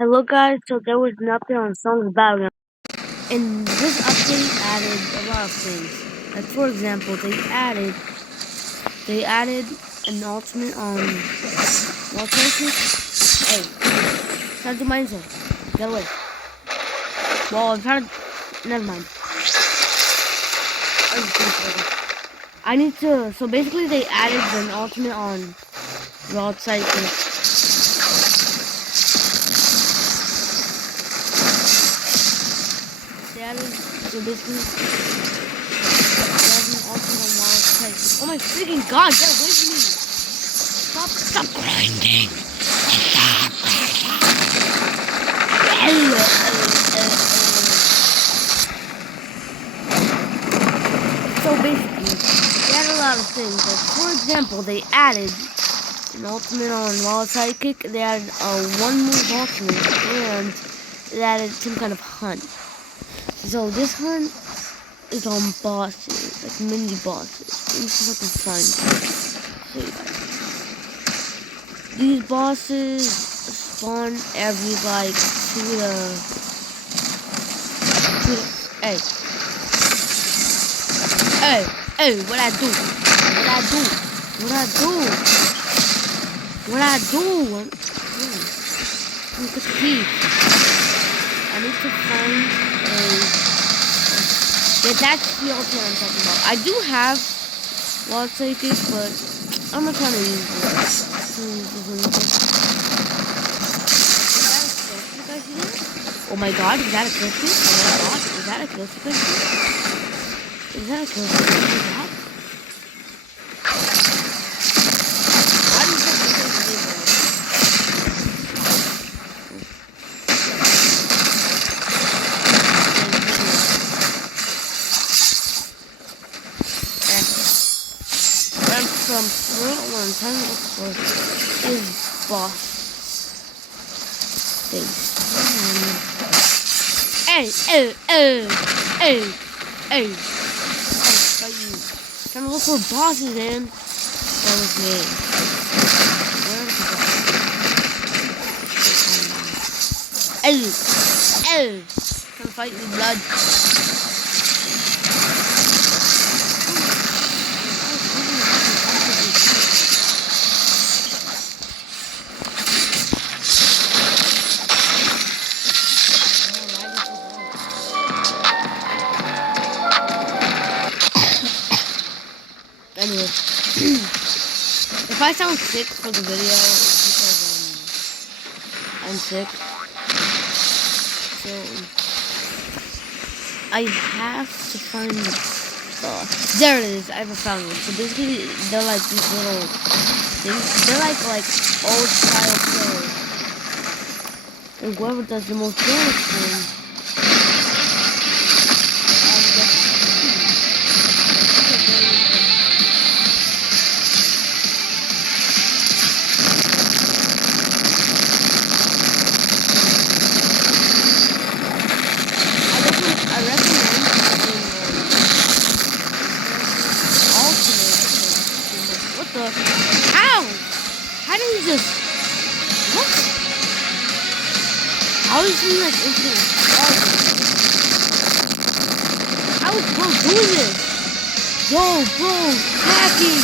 Hello guys, so there was an update on Songs Battleground. And this update added a lot of things. Like for example, they added an ultimate on wall places. Hey, try to do my intro. Get away. Well, I'm trying to never mind. I need to so basically they added an ultimate on wall places. So basically, there's an ultimate on wild type. Oh my freaking god, get away from me! Stop grinding! Stop So basically, they added a lot of things. Like for example, they added an ultimate on wild sidekick. They added a one move ultimate, and they added some kind of hunt. So this hunt is on bosses, like mini bosses. This is what the sign says. These bosses spawn every like hey, what I do? Look at the key. I need to find yeah, that's the ultimate I'm talking about. I do have wild psychic, but I'm not trying to use it. Oh my god, is that a kill streak? Oh my god, is that a kill streak? Is that a kill streak? Oh my god. What I'm trying to look for is boss things. Hey. Fight you. Trying to look for bosses, man. That was me. Where is the boss? Trying to fight you, blood. Anyway, if I sound sick for the video, it's because I'm sick. So I have to find the there it is. I ever found it. So basically, they're like these little things. They're like old style players. And whoever does the most damage to them. How did he just... What? How is he like infinite? How is bro doing this? Yo, bro, hacking!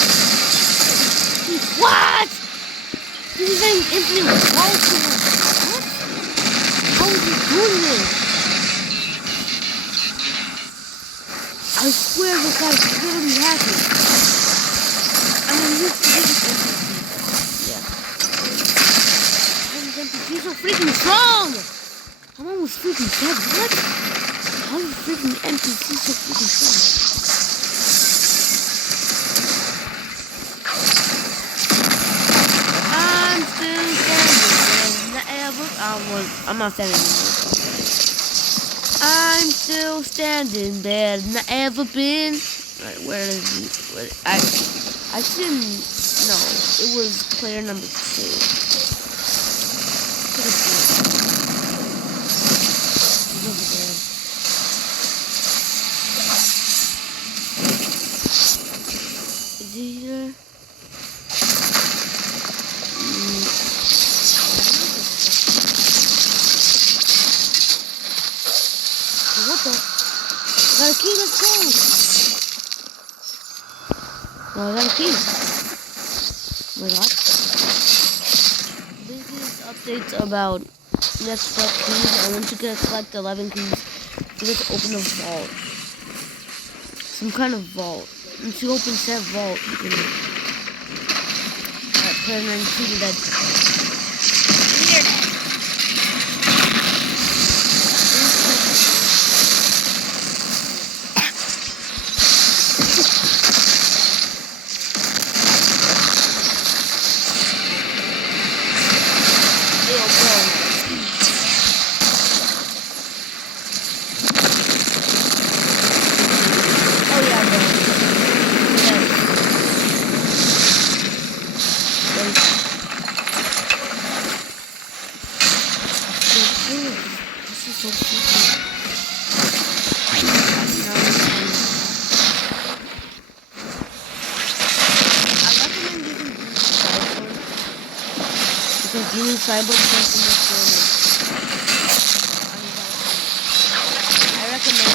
What? He's getting infinite ultimate. What? How is he doing this? I swear this guy's literally hacking. I mean, he's so freaking strong! I'm almost freaking dead. What? How is freaking NPC so freaking strong? I'm still standing. I'm not standing anymore. I'm still standing there. Not ever been. Right, where is he? I didn't. No, it was player number 2. Is he here? key, let's go! Oh, I got a key. Oh my god. This is updates about let's collect keys, and once you collect 11 keys, you just open a vault. Some kind of vault. Once you open that vault, you can turn into that internet. Using cyber I recommend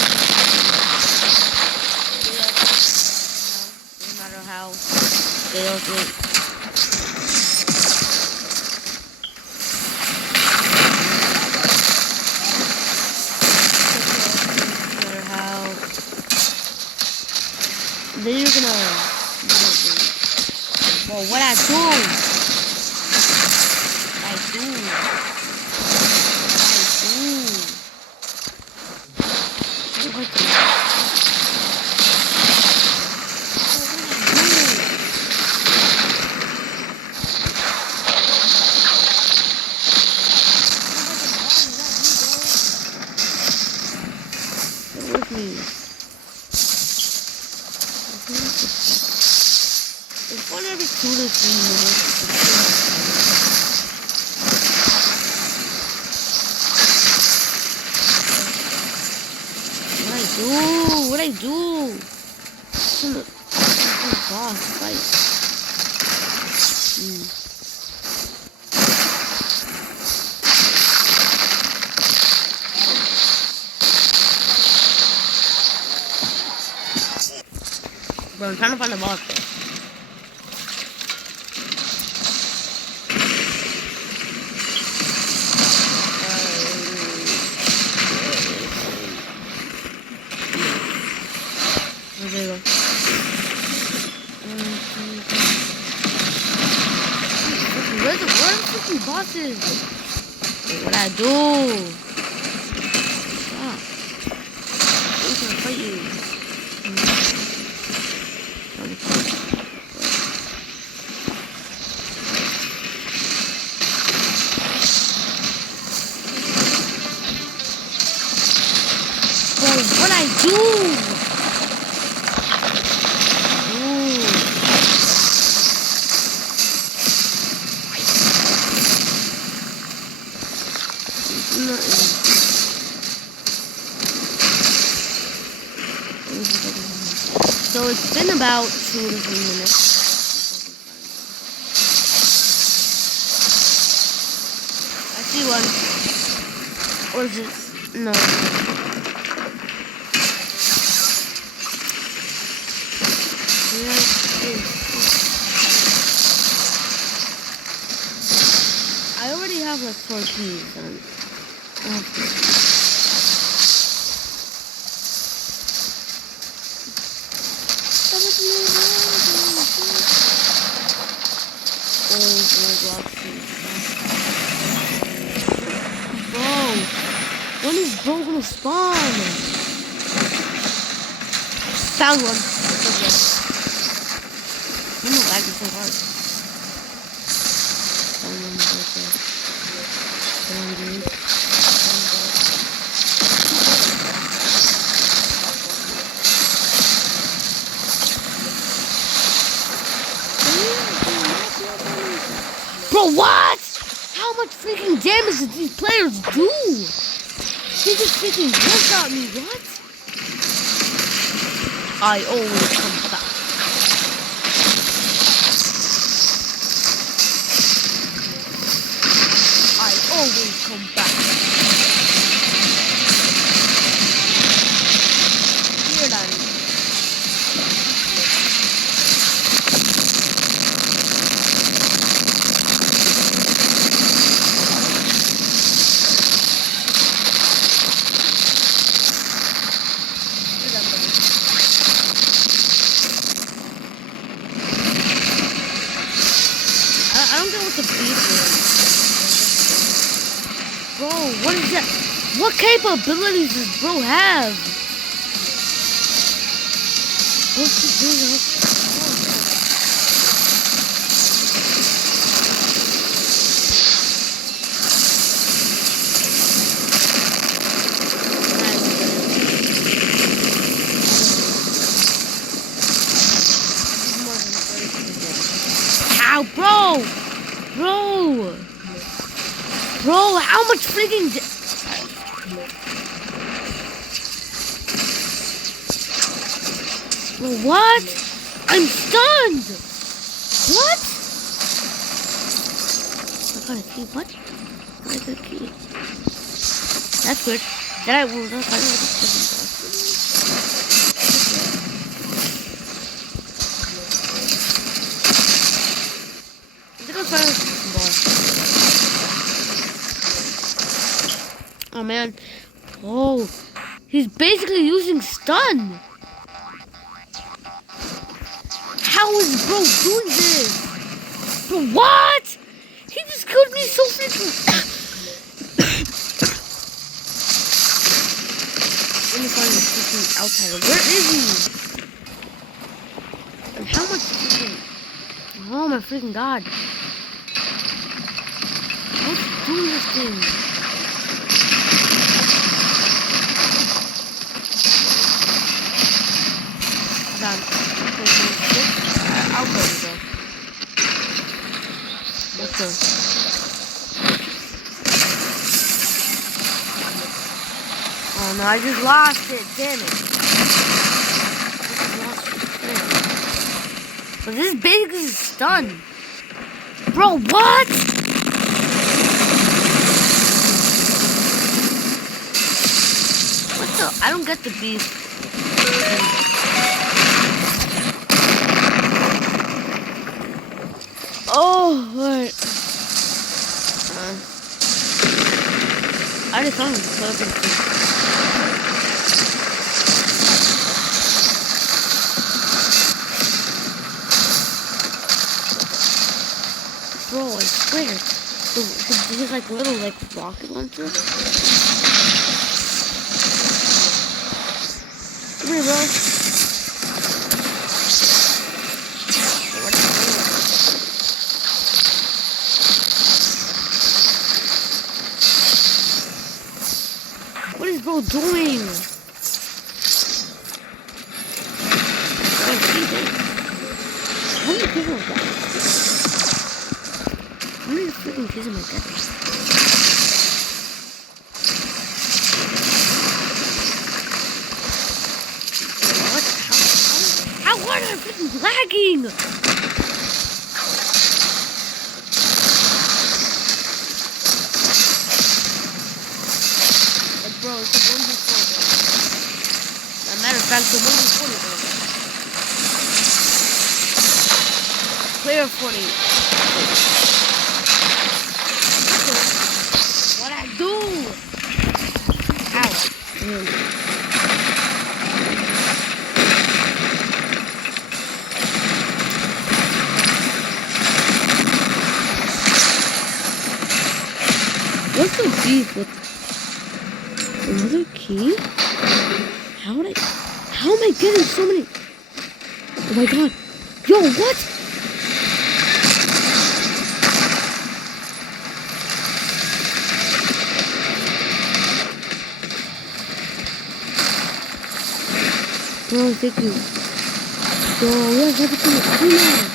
no matter how they don't do it. No matter how then you're gonna well what I do It's one every 2 to 3 minutes. What I do? It's a boss fight. Bro, I'm trying to find the boss though. There you go. Where the freaking bosses? What I do? Stop. I'm gonna fight you. Bro, what I do? So it's been about 2 to 3 minutes. I see one. Or is it? No. I already have like 4 keys. Bro, when is Bro gonna spawn? Found one. I'm not lagging so hard. Found one right there. Found it. Bro, what? How much freaking damage did these players do? They just freaking one-shot me, what? I always come back. I always come back. Here I don't get what the beef is. Bro, what is that? What capabilities does bro have? What's he doing? Ow, bro! Bro, how much freaking... Bro, what? I'm stunned! What? I got a key, what? I got a key. That's weird. That I will not... I think I'll find a boss. Oh man. Oh, he's basically using stun. How is bro doing this? Bro, what? He just killed me so freaking. Let me find the freaking outsider. Where is he? And how much freaking... Oh my freaking god. What's doing this thing? I'll go with it. What's this? Oh no, I just lost it, damn it. But this is basically stun. Bro, what? What the? I don't get the beef. Oh, what? I just found something. Bro, I swear. He's like little like rocket launcher. Come here, bro. What is bro doing? How many people have that? How many freaking kids am I getting? What? How hard am I freaking lagging? Bro, it's a 1v4. As a matter of fact, it's a 1v40, bro. Player 40. What I do? Ow. What's the beef with another key? How am I getting so many? Oh my god. Yo, what? Bro, thank you. Bro, where's everything? I don't know.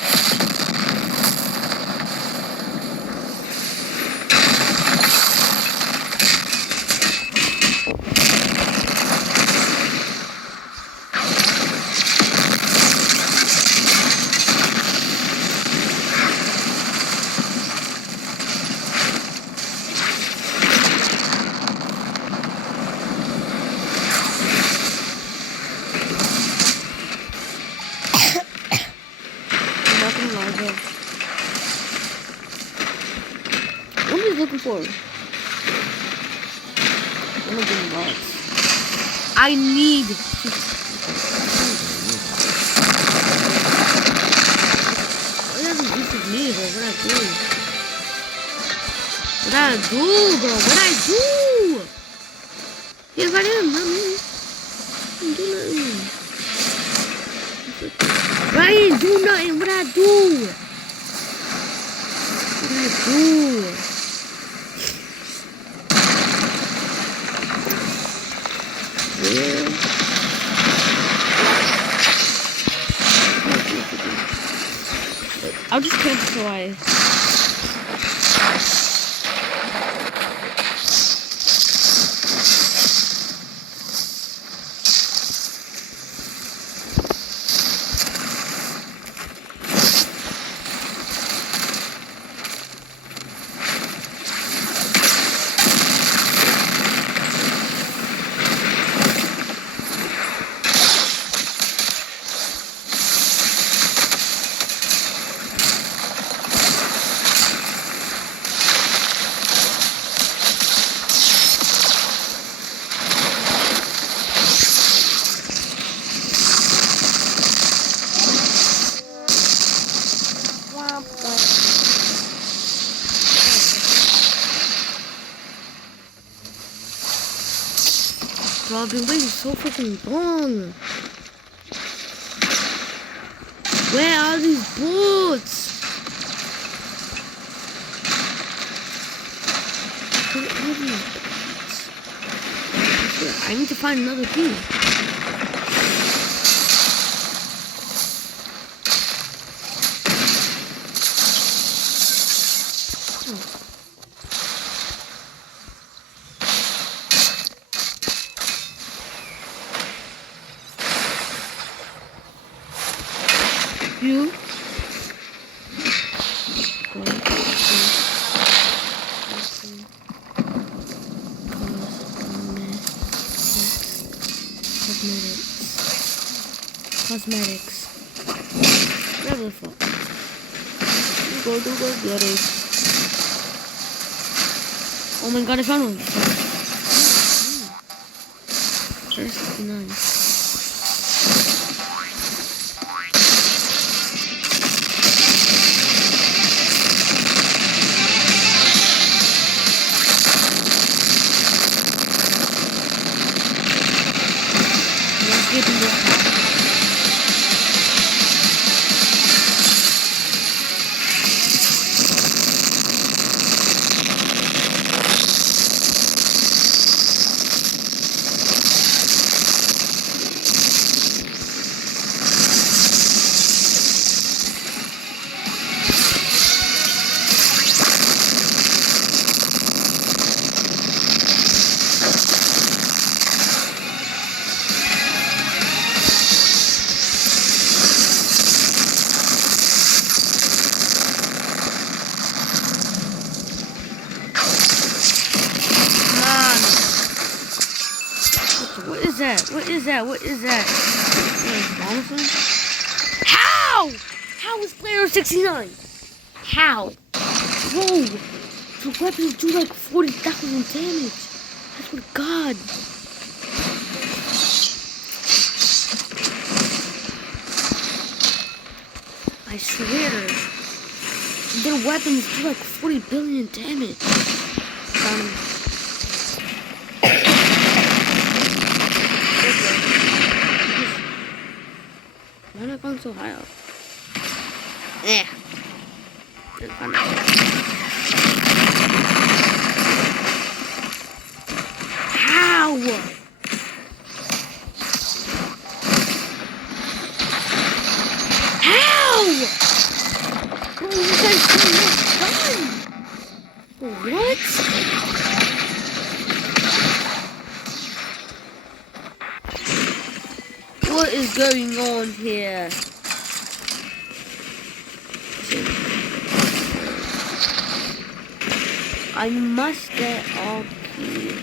What are you looking for? I'm looking for I need to... What doesn't this me, bro. What I do? What I do, bro? What I do? Yeah, got him, not me. I didn't do nothing. I didn't do nothing. What I do? What I do? Yeah. I'll just cancel away. Bro, I've been waiting so freaking long. Where are these boats? Where are these boats? I need to find another key. You? Cosmetics. Where the fuck? Go get it. Oh my god, I found one. There's 69. Let's get in this part. What is that? What is that? How? How is player 69? How? Bro, the weapons do like 40,000 damage. I swear to God. I swear. Their weapons do like 40 billion damage. Why am I going so high up? Yeah. How? How? Bro, you guys are not done. What? What is going on here? I must get all keys.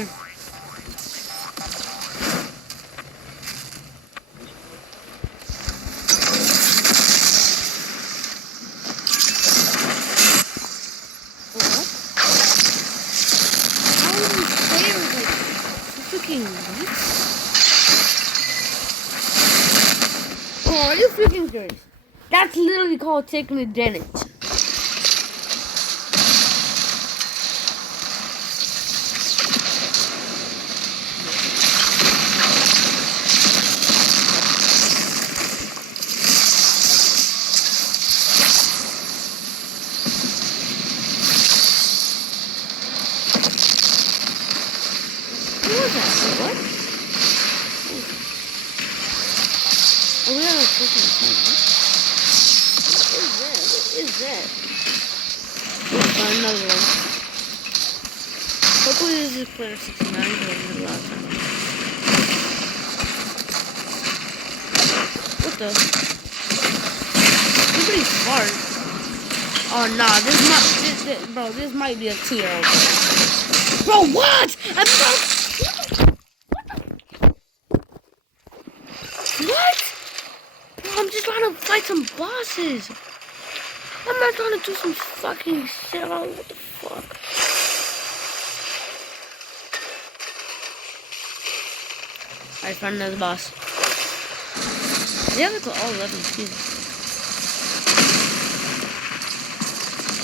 Come here. What? How are these players like freaking what? Oh, are you freaking serious? That's literally called taking advantage. Who was that? Wait, what? Oh, we are freaking time, What is that? Let's find another one. Hopefully this is player 69 because I had a lot of time. What the? Somebody fart. Oh nah, this might be a 2-year-old. Bro, what? What? Bro, I'm just trying to fight some bosses. I'm not trying to do some fucking shit about what the fuck. I found another boss. They have it to all 11 keys.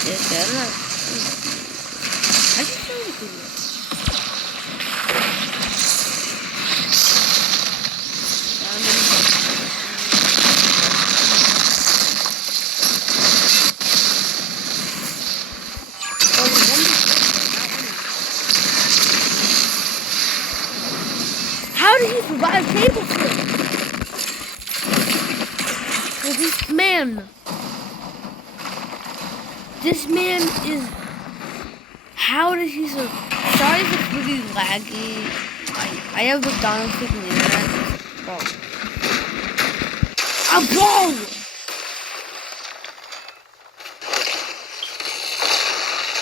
Yes, I don't know. I just found the video. How did he survive table flip? Well, this man is. How did he survive? Sorry if it's really laggy. I have McDonald's freaking internet. Bro. A ball!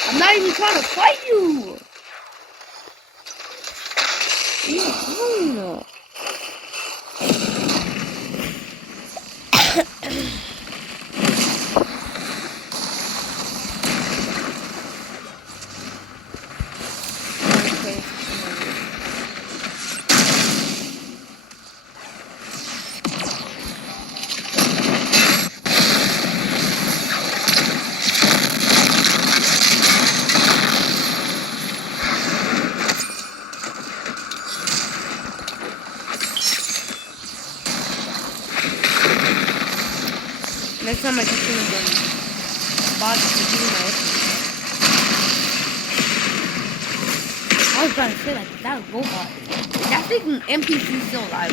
I'm not even trying to fight you! No. Next time I catch him again, bots to do my I was about to say like that robot. That freaking NPC still alive.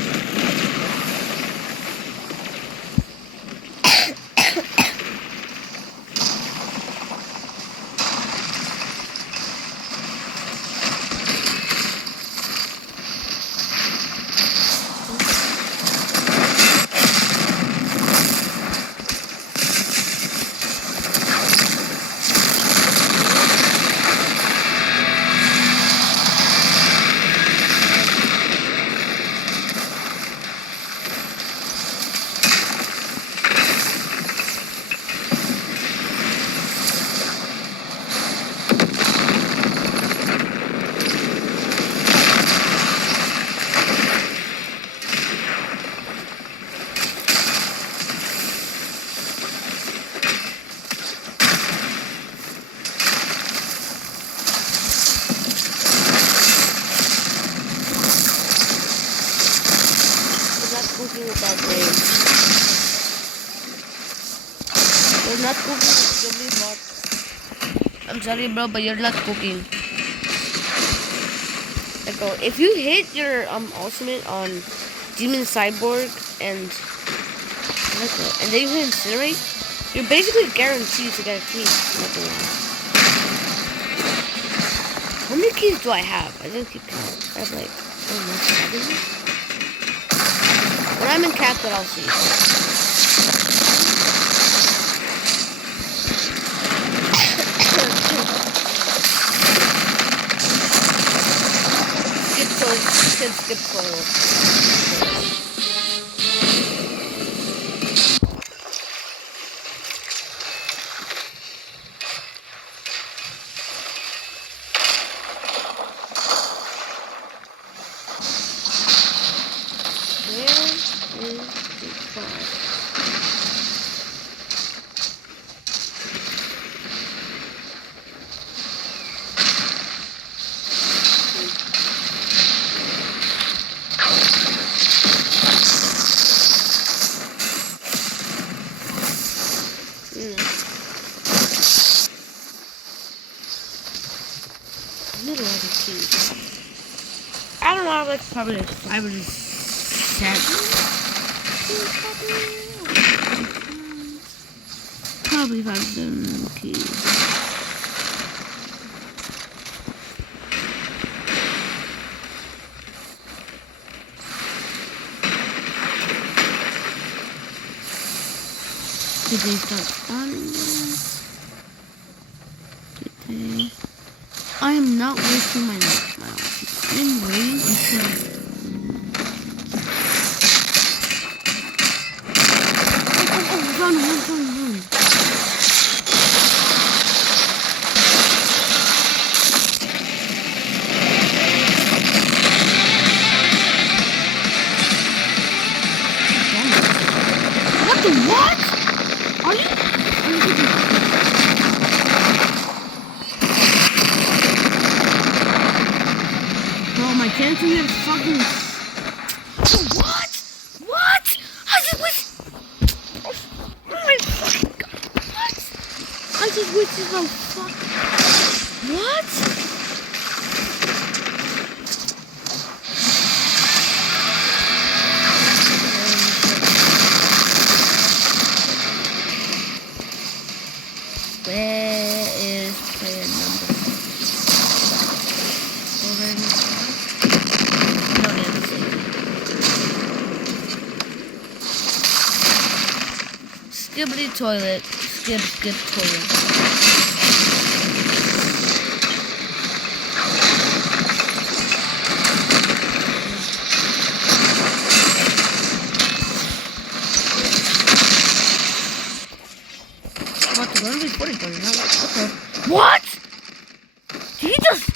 Cooking with that blade. You're not cooking with the bot. I'm sorry, bro, but you're not cooking. Like, bro, if you hit your ultimate on Demon Cyborg and then you hit Incinerate, you're basically guaranteed to get a key. Nothing else. How many keys do I have? I didn't keep count. I have like, I don't know, 7? When I'm in Captain, I'll see. skip toilet. Where is the trash? Middle of the key. I don't know, like probably like 5 or 7. Probably 5 or 7 keys. Did they start spawning yet? Did they? I am not wasting my mouse. I'm waiting until. Run. What the what? Are you? Bro, my character here is fucking. What? What? I just wish. Oh my fucking god. What? I just wish this was fuck. What? Where is player number 4? No, Skibbity toilet. Skip toilet. What? Did he just?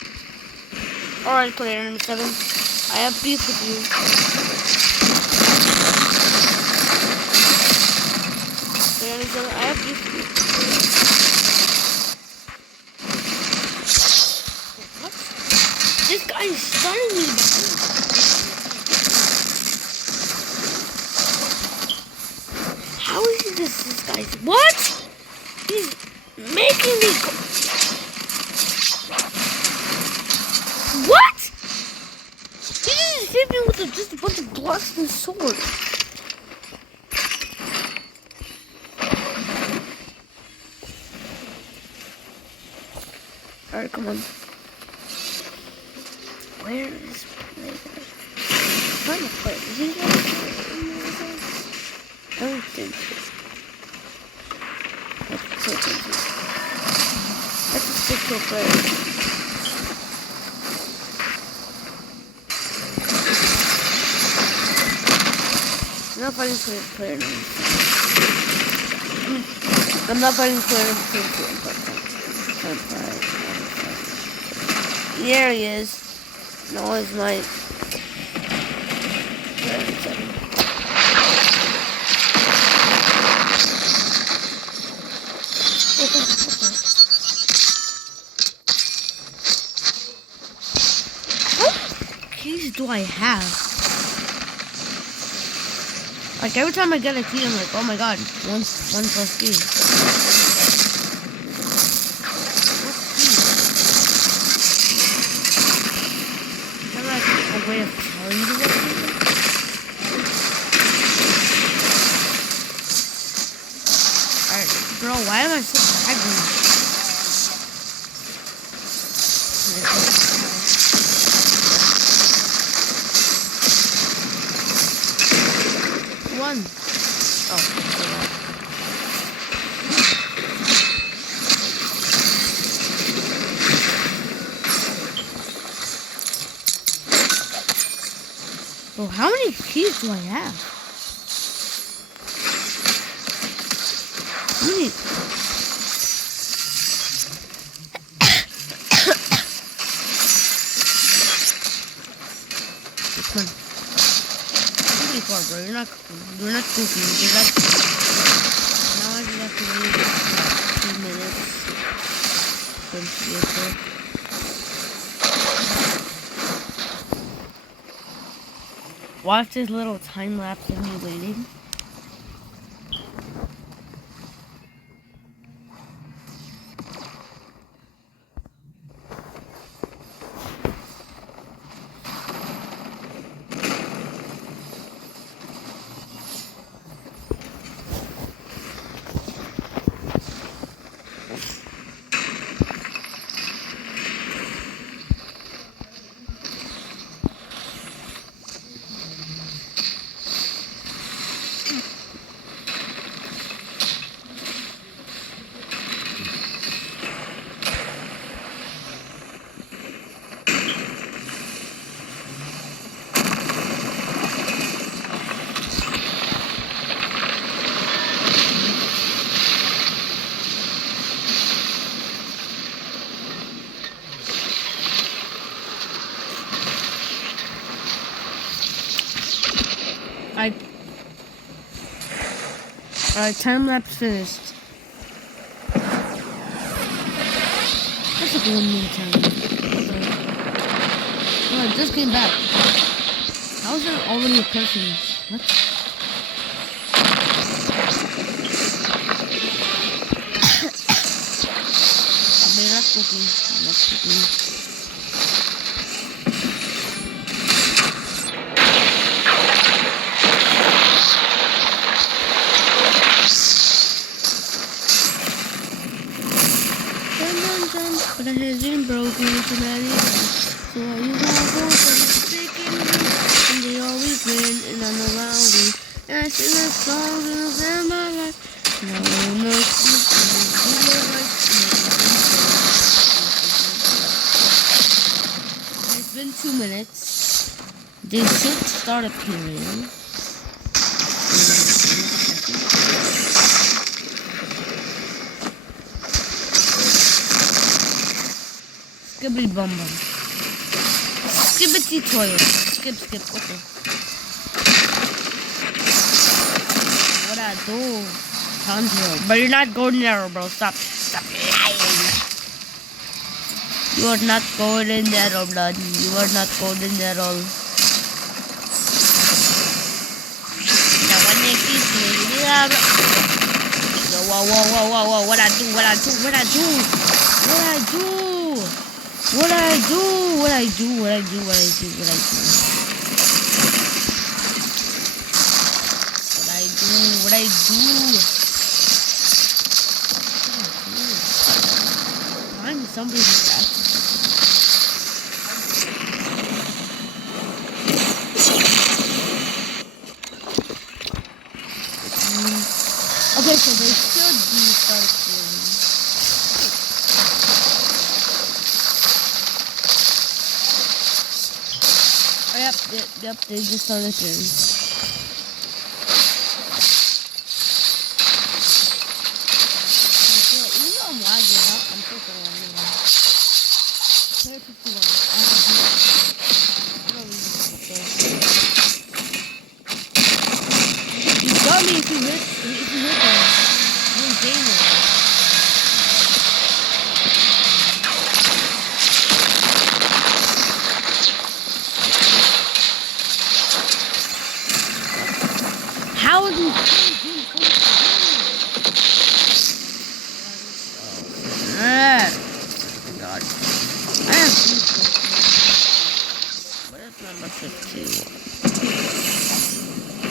Alright, player number 7. I have beef with you. Player number 7, I have beef with you. What? This guy is stunning me. How is he this guy? What? He's making me go. What? He just hit me with just a bunch of blocks and sword. Alright, come on. Where is player? Where's the player? Is he gonna play? I don't think so. Let's just stick to a player. I'm not fighting for player number 2. I'm not fighting player number 2. There he is. No, he's my player number 7. Keys do I have? Like every time I get a key, I'm like, oh my god, one plus key. What key? Is that like a way of telling you what key? Alright, bro, why am I so staggering? One. Oh, Bro, how many keys do I have? How many? Come on. You're pretty far, bro. You're not cooking. You're not cooking. You're not cooking. Now I just have to wait 2 minutes. Watch this little time lapse of me waiting. Alright, time lapse finished. That's a good 1 minute time. Oh, I just came back. How is there already a person? What? I'm not cooking. I'm not cooking. But it hasn't broken tonight. So all you have both of taking me, and they always win and I'm around me. And I sing a song in my life. Now I know it's been 2 minutes. They should start appearing. Skibbity bum bum. Skibbity toilet. Skip. What the? What I do? Conjure. But you're not golden arrow, bro. Stop lying. You are not golden arrow, blood. You are not golden arrow. Now when they keep me, whoa. What I do? Find somebody who's back. Okay, so they should be starting. Yep, they just started appearing. You know I'm lagging, huh? I'm so sorry. Player 51. I have to do it. You got me if you hit them. You're dangerous. How do you God. I have where's number 51?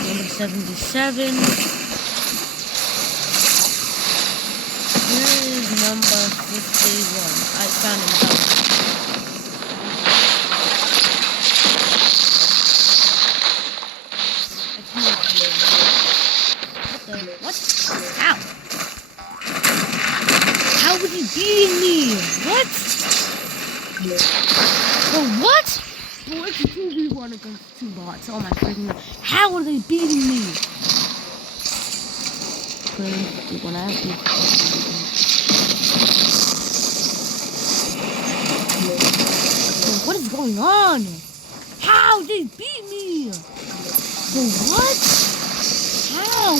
Number 77. Where is number 51? I found him. What? Ow! How would he beating me? What? Oh, what? Bro, it's a 2v1 against 2 bots. Oh my freaking god. How are they beating me? When I have what is going on? How they beat me? For what? How?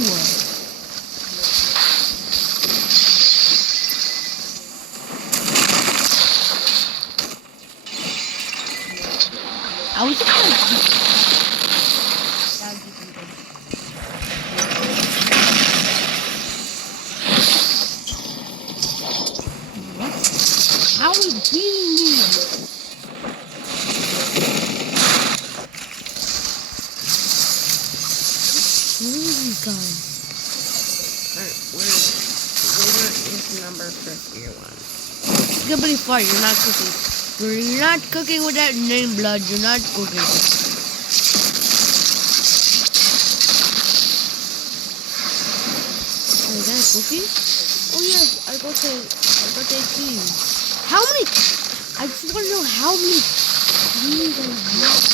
I was just gonna... What? How are you beating me? Where are these guys? Alright, where is number 51? Skippity fart, you're not cooking. You're not cooking with that name, blood. You're not cooking. Is that a cookie? Oh yes, I got the key. How many? I just want to know how many keys I have.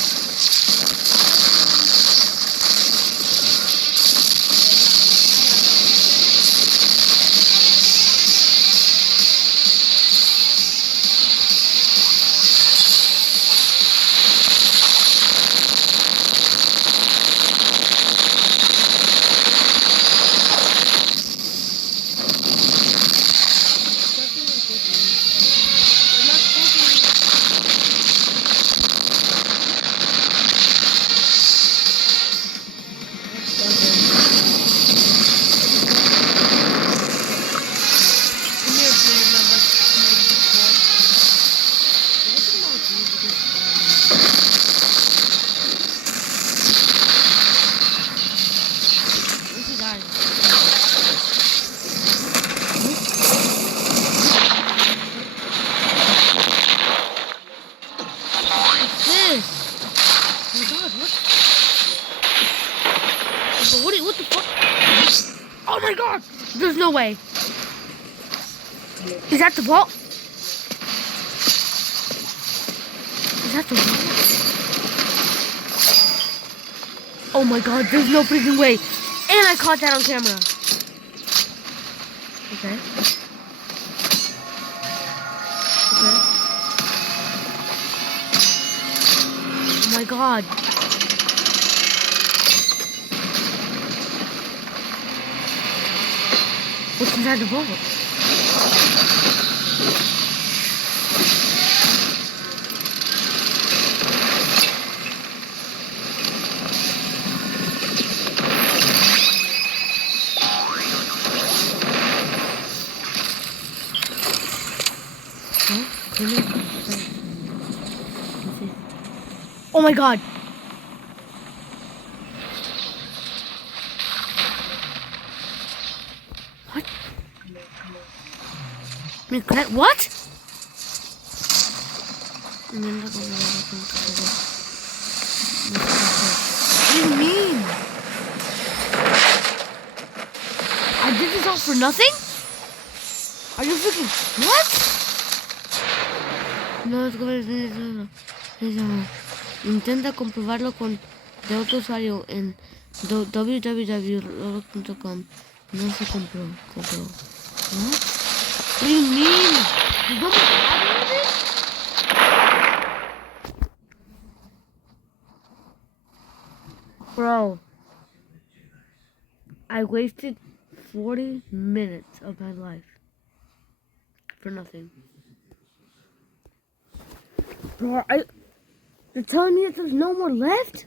What the fuck? Oh my god! There's no way. Is that the vault? Is that the vault? Oh my god, there's no freaking way. And I caught that on camera. Okay. Okay. Oh my god. What's inside the vault? Oh my god! What? What do you mean? I did this all for nothing? Are you freaking... What? No, intenta comprobarlo con de otro usuario en www.roblox.com. No se compró. What? What do you mean? You don't have it? Bro, I wasted 40 minutes of my life for nothing. Bro, you're telling me that there's no more left?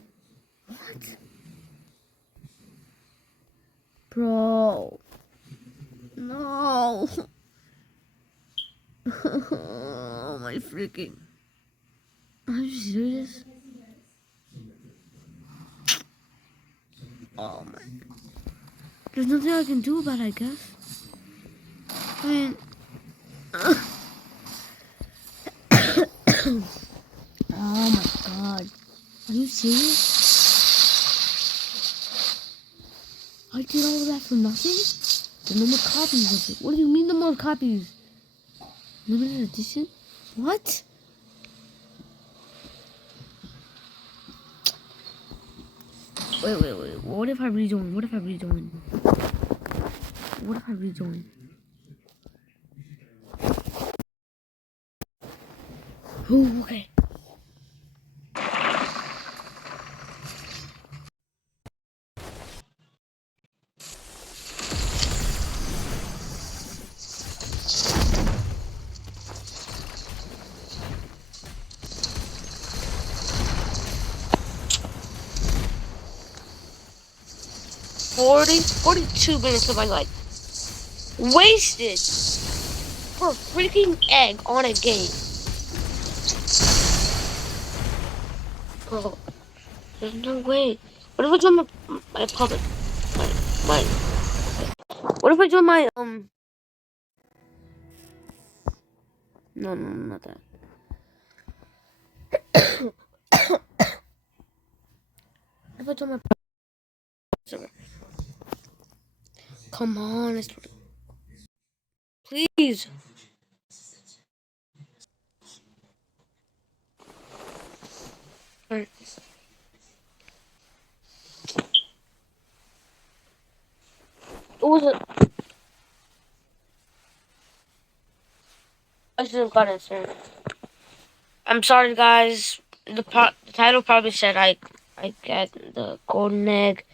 What? Bro. No. Oh my freaking. Are you serious? Oh my. There's nothing I can do about it, I guess. I mean. Oh my god. Are you serious? I did all of that for nothing? There's no more copies of it. What do you mean no more copies? Limited edition? What? Wait. What if I rejoin? What if I rejoin? What if I rejoin? Oh, okay. $42 minutes of my life wasted for a freaking egg on a game. Bro, there's no way. What if I join my public? My. What if I join my No, not that. What if I join my server? Come on, please. Alright. What was it? I should have gotten it, sir. I'm sorry, guys. The title probably said I get the golden egg,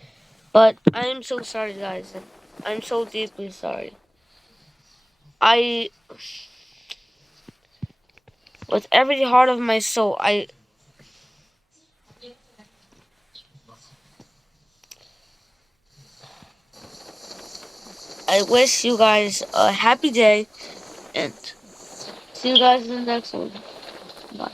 but I am so sorry, guys. I'm so deeply sorry. With every heart of my soul, I wish you guys a happy day, and see you guys in the next one. Bye.